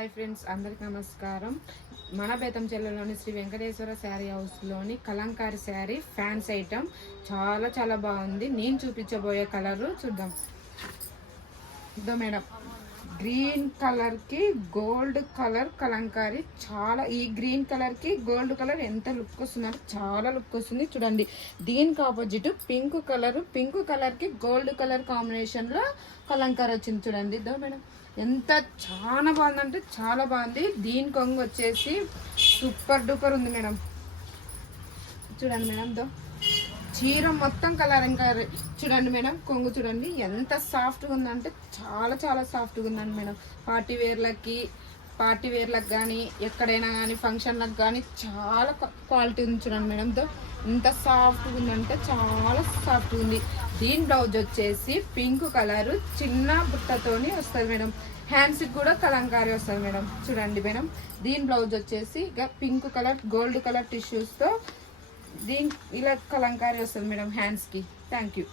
Hi friends, అందరికీ నమస్కారం. మన బేతంచెర్లలోని శ్రీ వెంకటేశ్వర శారీ హౌస్లోని కలంకారీ శారీ ఫ్యాన్స్ ఐటమ్ చాలా బాగుంది. నేను చూపించబోయే కలరు చూద్దాం. ఇదో మేడం, గ్రీన్ కలర్కి గోల్డ్ కలర్ కలంకారీ. ఈ గ్రీన్ కలర్కి గోల్డ్ కలర్ ఎంత లుక్ వస్తుందంటే చాలా లుక్ వస్తుంది. చూడండి, దీనికి ఆపోజిట్ పింక్ కలర్కి గోల్డ్ కలర్ కాంబినేషన్లో కలంకారీ వచ్చింది. చూడండి ఇదో మేడం, ఎంత చాలా బాగుందంటే చాలా బాగుంది. దీని కొంగు వచ్చేసి సూపర్ డూపర్ ఉంది మేడం. చూడండి మేడం, దో చీర మొత్తం కలర్ చూడండి మేడం, కొంగు చూడండి ఎంత సాఫ్ట్గా ఉందంటే చాలా సాఫ్ట్గా ఉందండి మేడం. పార్టీ వేర్లకు కానీ ఎక్కడైనా కానీ ఫంక్షన్లకు కానీ చాలా క్వాలిటీ ఉంది. చూడండి మేడం, దో ఎంత సాఫ్ట్గా ఉందంటే చాలా సాఫ్ట్గా ఉంది. దీని బ్లౌజ్ వచ్చేసి పింక్ కలర్ చిన్న బుట్టతోని వస్తుంది మేడం. హ్యాండ్స్కి కూడా కలంకారీ వస్తుంది మేడం. చూడండి మేడం, దీని బ్లౌజ్ వచ్చేసి ఇక పింక్ కలర్ గోల్డ్ కలర్ టిష్యూస్తో ఇలా కలంకారీ వస్తుంది మేడం హ్యాండ్స్కి. Thank you.